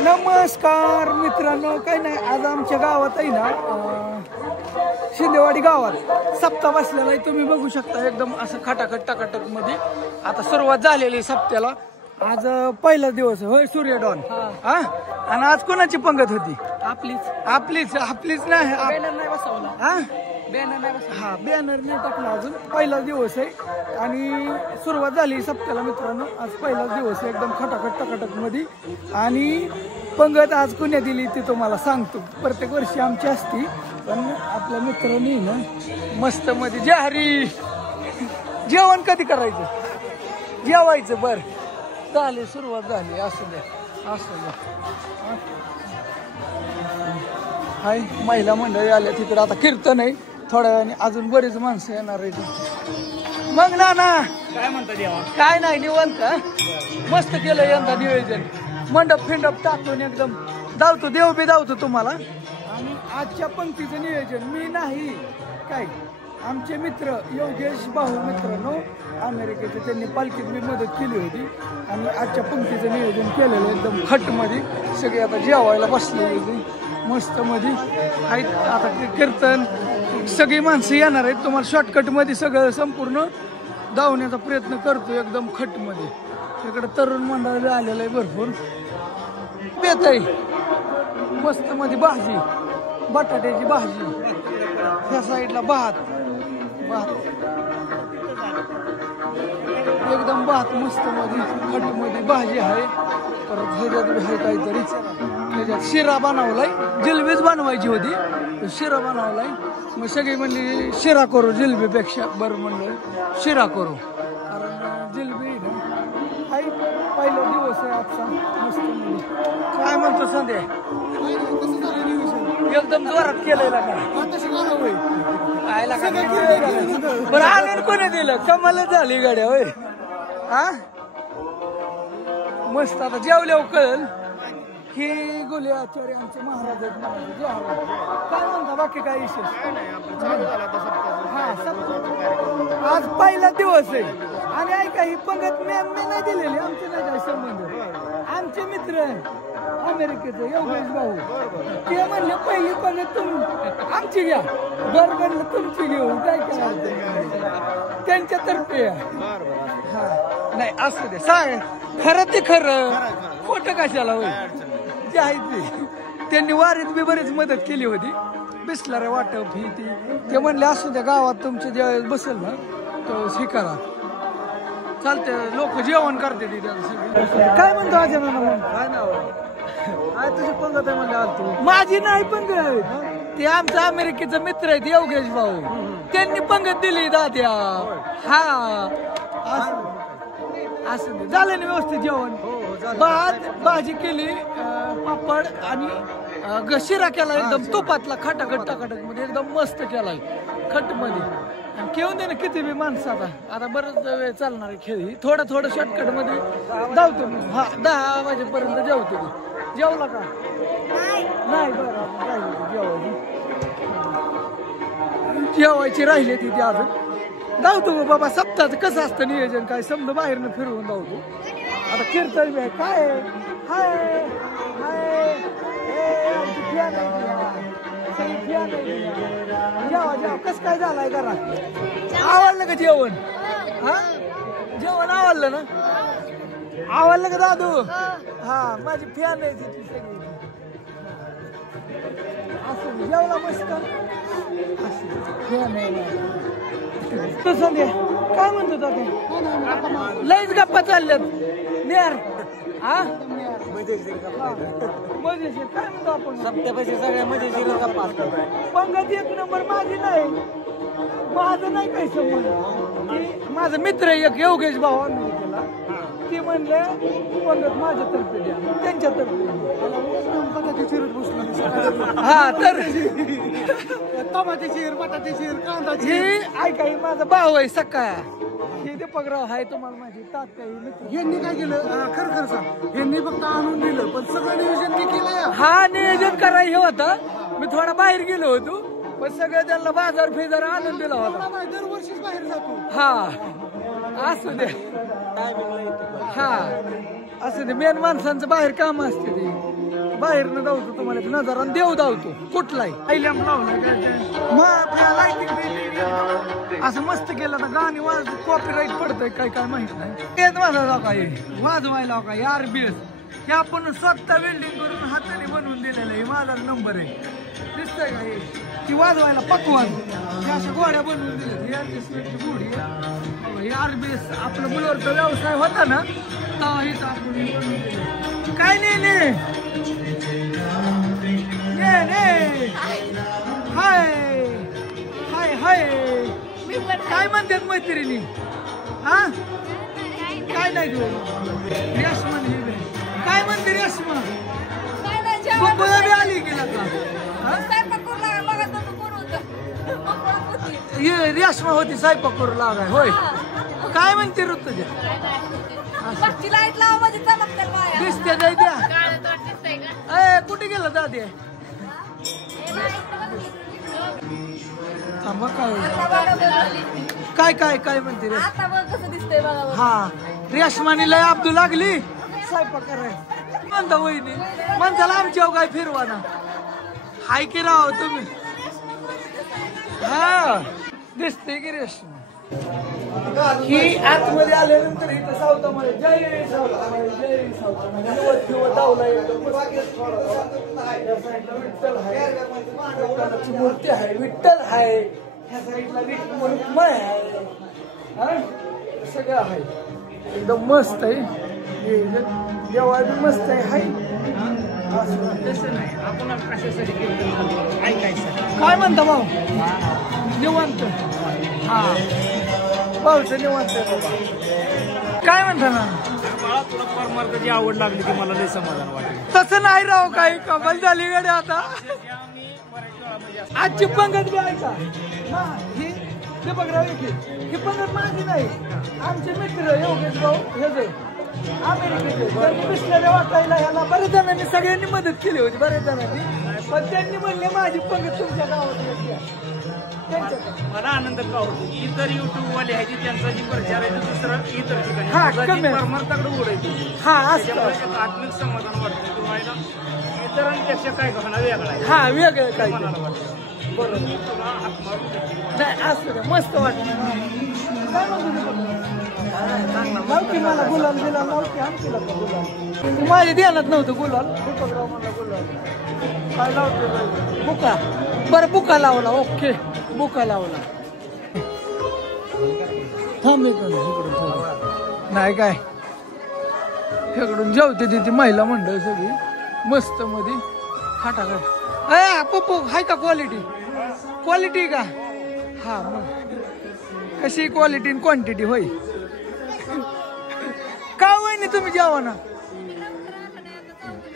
नमस्कार मित्रांनो, काही नाही, आज आमच्या गावात आहे ना शिंदेवाडी गावात सप्ताह बसलेला आहे. तुम्ही बघू शकता एकदम असं खटाखट टकाटक मध्ये आता सुरुवात झालेली सप्त्याला. आज पहिला दिवस होय सूर्य डॉन. हा आणि आज कोणाची पंगत होती? आपलीच नाही बसवला. हा बॅनर नाही बसवला. हा बॅनर नाही टाकला अजून. पहिला दिवस आहे आणि सुरुवात झाली सप्त्याला मित्रांनो. आज पहिलाच दिवस आहे एकदम खटाखट टकाटक मध्ये. आणि पंगत आज कुण्या दिली ते तुम्हाला सांगतो. प्रत्येक वर्षी आमची असती, पण आपल्या मित्रांनी ना मस्त मध्ये जाहरी जेवण कधी करायचं, जेवायचं. बर झाली, सुरुवात झाली. असू द्या असू द्या. हाय महिला मंडळी आल्या तिकडे. आता कीर्तन आहे थोड्या वेळाने, अजून बरीच माणसं येणार आहे. मग ना काय म्हणता देवा? काय नाही, निवांत. मस्त केलं यंदा नियोजन. मंडप फिंडप टाकून एकदम धावतो, देव बी धावतो तुम्हाला. आणि आजच्या पंक्तीचं नियोजन मी नाही काय, आमचे मित्र योगेश भाऊ मित्रांनो अमेरिकेचे, त्यांनी पालखीत मी मदत केली होती. आणि आजच्या पंक्तीचं नियोजन केलेलं एकदम खटमध्ये. सगळे आता जेवायला बसलेली होती मस्त मध्ये आहेत. आता कीर्तन सगळी माणसं येणार आहेत. तुम्हाला शॉर्टकटमध्ये सगळं संपूर्ण धावण्याचा प्रयत्न करतो एकदम खटमध्ये. इकडे तरुण मंडळ आलेलं आहे भरपूर. बेत आहे मस्त मध्ये, भाजी बटाट्याची भाजी, ह्या साईडला भात एकदम भात मस्त मध्ये खटमध्ये भाजी आहे. परत ह्याच्यात आहे काहीतरी, त्याच्यात शिरा बनवलाय. जिलबीच बनवायची होती, शिरा बनवलाय. मग सगळी म्हणली शिरा करू जिलबीपेक्षा. बरं म्हणलं शिरा करू, कारण जिलबी ना आई पहिला दिवस आहे आजचा मस्त मध्ये. काय म्हणतो संध्या? एकदम जोरात केलेला का? बरं आणून कोणी दिलं? कमाल झाली गाड्या होय. हा मस्त. आता जेवल्यावर कळल की गोले आचार्य आमचे महाराज आहेत. काय म्हणता बाकी काय विशेष? हा आज पहिला दिवस आहे. आणि ऐका, ही पंगत मी नाही दिलेली, आमचे नाही काय संबंध. आमचे मित्र अमेरिकेचे योगेश भाऊ ते म्हणले पहिली पंगत आमची घ्या. बरं म्हणलं तुमची घेऊ, काय करायचं त्यांच्यातर्फे. हा नाही असू दे, सांग खरं ते खरं, खोटं कशाला होईल. जे आहे ते त्यांनी वारीत बी बरीच मदत केली होती. बिसलारे वाटप ही ती. ते म्हणले असू द्या, गावात तुमच्या ज्यावेळेस बसेल ना तो स्वीकारा. चालते, लोक जेवण करते ती सगळी. काय म्हणतो अजय नाना? मग काय नाव आहे तुझी पंगत आहे म्हणजे? तू माझी नाही पंगत, ते आमचा अमेरिकेचा मित्र आहेत योगेश भाऊ, त्यांनी पंगत दिली दाद्या. हा असं झालं ना व्यवस्थित जेवण? भात भाजी केली, पापड आणि शिरा केला एकदम तुपातला खटाखट टकाटक मध्ये, एकदम मस्त केलाय खट मध्ये. घेऊन दे ना किती बी माणसं. आता बरंच वेळ चालणार आहे खेळ. थोडं शॉर्टकट मध्ये धावतो मी. हा 10 वाजेपर्यंत जेवतो मी. जेवला का? नाही बरं जेवायची राहिली ती अजून. धावतो बाबा. सप्ताहाचं कसं असतं नियोजन काय समजा, बाहेरनं फिरवून धावतो. आता कीर्तन बी आहे. काय हाय जेवा कसं काय झालाय करा? आवडलं का जेवण? हा जेवण आवडलं ना? आवडलं का दादू? हा माझी फॅन आहे तिथली सगळी. असं जेवला मस्त. फॅन आहे तसं दे. काय म्हणतो दादा? लईच गप्पा चालल्यात नेर. हा मजेशीर काय म्हणतो आपण? सप्त्यापाशी सगळ्या मजेशीर गप्पा असतात. पंगत एक नंबर. माझी नाही, माझं नाही काही संबंध. माझा मित्र एक योगेश भाऊ अमेरिकेला, ते म्हणले पंगत माझ्यातर्फे द्या, त्यांच्यातर्फे. हा तर टमाटे शिर, बटाटे शिर, कांदा हे ऐका, माझा भाऊ आहे सकाळ. हे दीपकराव आहे, तुम्हाला माहिती. यांनी काय केलं खरं सांग, यांनी फक्त आणून दिलं, पण सगळं नियोजन मी केलं. हा नियोजन करायचं होतं. मी थोडा बाहेर गेलो होतो, पण सगळं त्यांना बाजार फिजार आणून दिला होता. दरवर्षीच बाहेर जातो. हा असू दे. हा असू दे, मेन माणसांचं बाहेर काम असते ते. बाहेरनं धावतो तुम्हाला नजारा देव धावतो कुठलाही आयलॅम्प लावला लाईटिंग असं मस्त केलं तर गाणी वाज कॉपीराईट पडतंय काय माहित नाही तेच माझा काय वाजवायला काय RBS हे आपण स्वतः वेल्डिंग करून हाताने बनवून दिलेलं आहे माझा नंबर आहे दिसतंय का हे की वाजवायला पकवान हे अशा गोड्या बनवून दिल्या गोडी हे RBS आपलं मुलावरचा व्यवसाय होता ना तेव्हा हेच आपण काय नाही हाय हाय हाय काय म्हणतात मैत्रिणी हा काय नाही तू रेशमा काय म्हणते रेशमा बघा बी आली गेला ये रेशमा होती स्वयंपाक करू लागाय होय काय म्हणते ऋतुजा लाईट लावा म्हणजे दिसते द्या द्या कुठे गेला दादे थांबा काय म्हणते रे कसं दिसतंय बघा हा रेशमानी लय अब्दू लागली स्वयंपाक करायला म्हणता वहिनी म्हणताला आमच्या काय फिरवा ना हाय की राव तुम्ही हा दिसते की रेशमा ही आतमध्ये आल्यानंतर इथं सावतामध्ये जय सावतामध्ये जय सावतामध्ये धावला विठ्ठल आहे मूर्ती आहे विठ्ठल आहे ह्या साईडला विठ्ठल आहे सगळं आहे एकदम मस्त आहे देवा मस्त आहे तसं नाही आपण कशासाठी ऐकायचं काय म्हणता भाऊ निवांत हा भाऊचं निवांत काय म्हणता ना मला तुला परमार्थाची आवड लागली की मला लय समाधान वाटलं तसं नाही राव काही कमाल झाली गडे आता आजची पंगत बी ऐका हे बघ राव ही पंगत माझी नाही आमचे मित्र योगेश भाऊ हे अमेरिकेचे बिसलेल्या वाटायला ह्याला बऱ्याच जणांनी सगळ्यांनी मदत केली होती बऱ्याच जणांनी पण त्यांनी म्हणले माझी पंगत तुमच्या गावात मला आनंद का होतो इतर युट्यूब वाले आहे त्यांचा जी प्रचार आहे दुसरं इतर ठिकाणी परमार्थाकडे उडायचं हा आत्मिक समाधान वाटतं तुम्हाला इतरांपेक्षा काय कहणं वेगळं आहे हा वेगळं काय मनाला वाटतं बरोबर नाही असं मस्त वाटतं लावकी मला गुलाल दिला लावकी आणखी गुलाल माझ्या ध्यानात नव्हतं गुलाल दीपकराव म्हणला गुलाल काय लावते बुका बरं बुका लावला ओके बुका लावला थांब इकडून नाही काय इकडून जेवते ती महिला मंडळ सगळी मस्त मध्ये खाटाखाट ए पप्पू हाय का क्वालिटी का हा मग कशी क्वालिटी आणि क्वांटिटी होय का होय नाही तुम्ही जेवा ना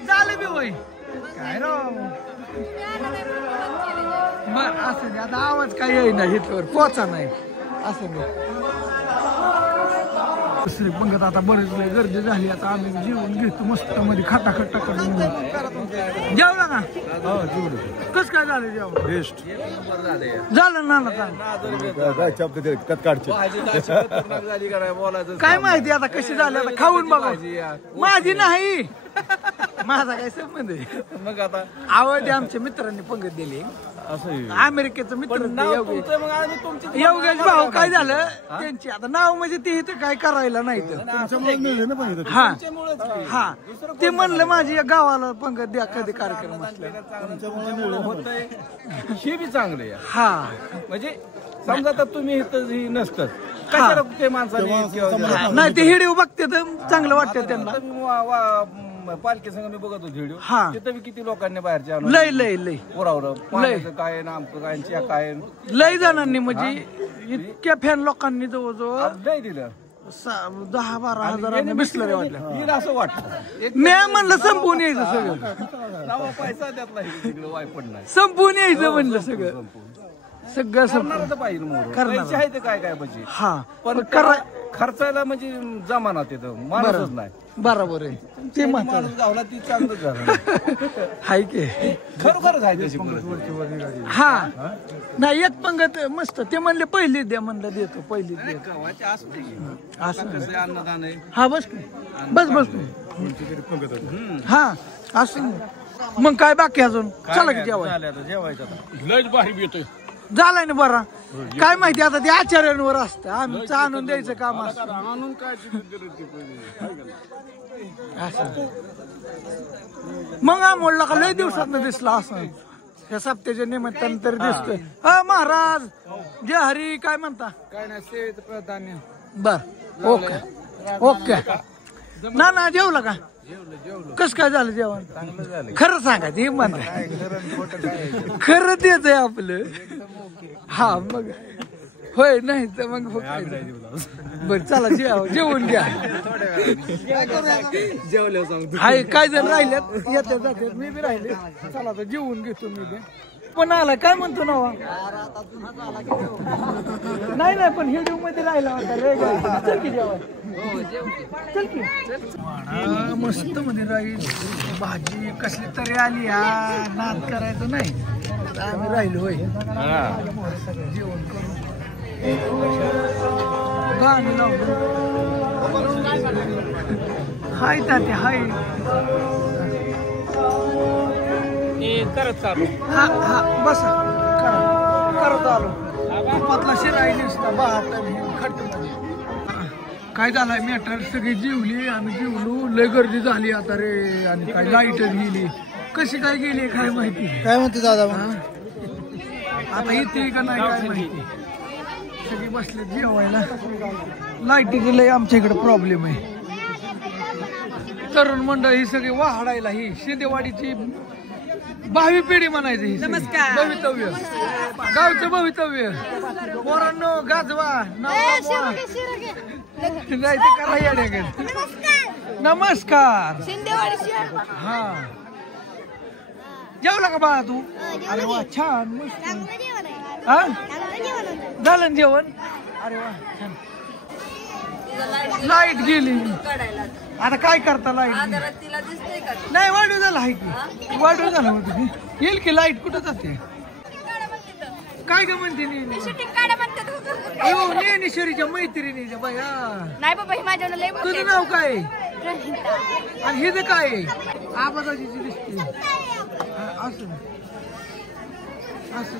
झालं बी होय काय राव बर असं आता आवाज काय येईना इथवर पोचा नाही असं नाही दुसरी पंगत आता बरेच लय गर्दी झाली आता आम्ही जेवण घेतो मस्त मध्ये खाटाखट्टा करून जेवला ना कस काय झालं जेवण बेस्ट झालं ना काय माहिती आता कशी झाली आता खाऊन बघा माझी नाही माझा काय संबंध आहे मग आता आवड आमच्या मित्रांनी पंगत दिली अमेरिकेचं मित्र योगेश भाऊ काय झालं त्यांची आता नाव म्हणजे ते इथे काय करायला नाही हा हा ते म्हणलं माझी या गावाला पंगत द्या कधी कार्यक्रम होतंय हे बी चांगलं हा म्हणजे समजा तर तुम्ही इथं नसतं कशाला ते माणसाने नाही ते हिडिओ बघते तर चांगलं वाटतं त्यांना पालखी संघ मी बघत होतो व्हिडिओ हा तिथं किती लोकांनी बाहेरच्या लय लय लय पुरावलं काय नामकं काय काय लय जणांनी म्हणजे इतक्या फॅन लोकांनी जवळजवळ लय दिलं 10-12 हजारांनी बिसलरी वाटलं असं वाटतं मी म्हणलं संपून यायचं सगळं पैसा त्यातला वायपट नाही संपून यायचं म्हणलं सगळं करणार पाहिजे आहे ते काय पाहिजे हा पण खर्चायला म्हणजे जमाना तिथं माणूसच नाही बरोबर आहे ते माणूस गावला ती चांगलं झालं हाय की खरोखरच आहे त्याची हा नाही एक पंगत मस्त ते म्हणले पहिली द्या म्हणलं देतो पहिली असं अन्नदान आहे हा बस बस बस हा असं मग काय बाकी अजून चला की जेवाय लयच भारी येतोय. झालाय ना बरा. काय माहिती आता ते आचार्यांवर असतं, आमचं आणून द्यायचं काम असतं. आणून काय असं. मग आमोडला का लय दिवसात दिसला असं या सप्त्याच्या निमित्तानं तरी दिसतोय. महाराज जय हरी काय म्हणता? काय नाही प्राधान्य. बर ओके ओके. ना जेवलं का? कस काय झालं जेवण? खरं सांगा ते म्हणत खरं तेच आहे आपलं. हा मग होय नाही तर मग बर चला जेवून घ्या. हाय काय जण राहिल्यात येत्या जात्यात मी बी राहिले. चला तर जेवून घेतो मी बी. पण आला काय म्हणतो ना नाही पण हिडिओ मध्ये राहिला होता रे. चल की जेवण चल की. मस्त मध्ये राहील भाजी कसली तरी आली नाद करायचं नाही. आम्ही राहिलो होय जेवण करून गाणं लावून. हाय तात्या हाय करत चालू. हा बसा करत आलो. तुपातला शिराई दिसता बहात्तर खट मध्ये. काय झालंय मॅटर सगळी जेवली आम्ही जेवलो. लय गर्दी झाली आता रे. आणि काय लाईटच गेली कशी काय गेली काय माहिती. काय म्हणते दादा आता येते का नाही काय माहिती. सगळी बसले जेवायला. लाईटीचे लय आमच्या इकडे प्रॉब्लेम आहे. तरुण मंडळ ही सगळी वाहाडायला ही शिंदेवाडीची भावी पिढी म्हणायचं ही. नमस्कार. भवितव्य गावचं भवितव्य. पोरांनो गाजवा नाही ते करा येणे. नमस्कार. हा जेवला का बाळा तू? अरे वा छान मस्त. हा झालं जेवण? अरे वा छान. लाईट गेली आता काय करता? लाईट नाही वाढू झालं आहे की वाढू झालं होतं. येईल की लाईट कुठं जाते? काय ग म्हणते ज्ञानेश्वरीच्या मैत्रिणीच्या बाया. नाही बाबा ही माझ्या लय तुझं नाव काय आणि हे काय आबादाची दिसते? असं असं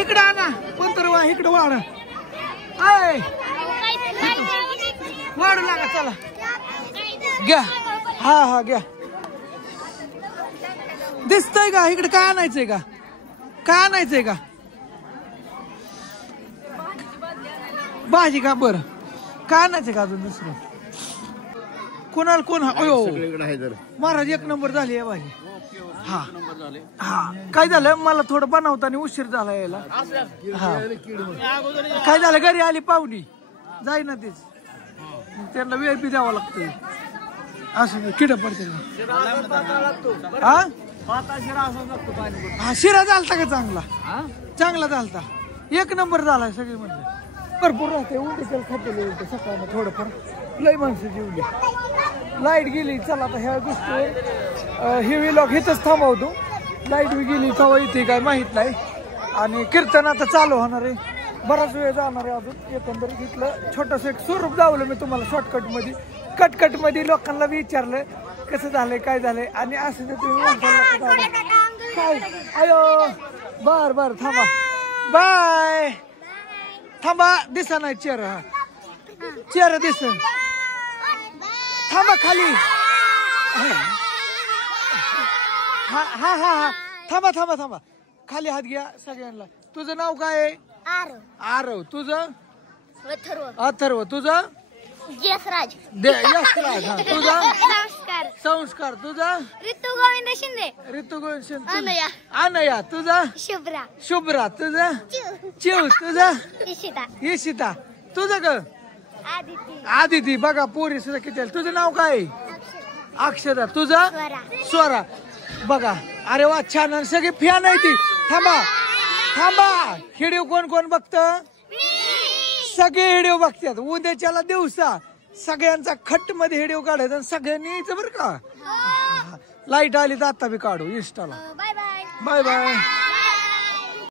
इकडे आणा कोणतर इकडे वाढ. वाढू लागा चला घ्या. हा घ्या. दिसतंय का इकडे? काय आणायचंय का? काय आणायचंय का? भाजी का? बरं काय आणायचंय का अजून दुसरं? कोणाला कोण? महाराज एक नंबर झाली आहे भाजी. हा काय झालं मला थोडं बनवताना उशीर झाला यायला. हा काय झालं घरी आली पाहुणी जाई ना तेच त्यांना VIP द्यावा लागतोय. असं किड पडते. हा शिरा झालता का? चांगला झालता. एक नंबर झालाय. सगळी म्हणलं भरपूर राहते. उलटे खाते सकाळ थोडंफार लय माणसं जेवली. लाईट गेली. चला आता ह्या गोष्टीवर ही व्लॉग इथंच थांबवतो. लाईट बी गेली केव्हा इथे काय माहित नाही. आणि कीर्तन आता चालू होणार आहे. बराच वेळ जाणार आहे अजून. एकंदरीत इथलं छोटस एक स्वरूप दावलं मी तुम्हाला शॉर्टकट मध्ये. कटकट मध्ये लोकांना विचारलं कसं झालंय काय झालंय. आणि असं तुम्ही काय अयो बर थांबा बाय. थांबा दिसा नाही चेहरा. चेहरा दिस थांबा खाली. हा थांबा खाली हात घ्या सगळ्यांना. तुझं नाव काय आहे? आरव. तुझं? अथर्व. तुझं? यशराज. यशराज. हा तुझं? संस्कार. तुझं? ऋतू गोविंद शिंदे. अनया. तुझं? शुभ्रा. तुझं? चिव. तुझं? इशिता. तुझं ग? आदिती. बघा पोरी सुद्धा किती. तुझं नाव काय? अक्षरा. तुझं? स्वरा. बघा अरे वा छान. सगळे फॅन आहे ती. थांबा व्हिडिओ कोण बघत? सगळे व्हिडिओ बघतात. उद्याच्याला दिवसा सगळ्यांचा खट मध्ये व्हिडिओ काढायचा आणि सगळ्यांनी यायचं बरं का. लाईट आली तर आता बी काढू इंस्टाला. बाय.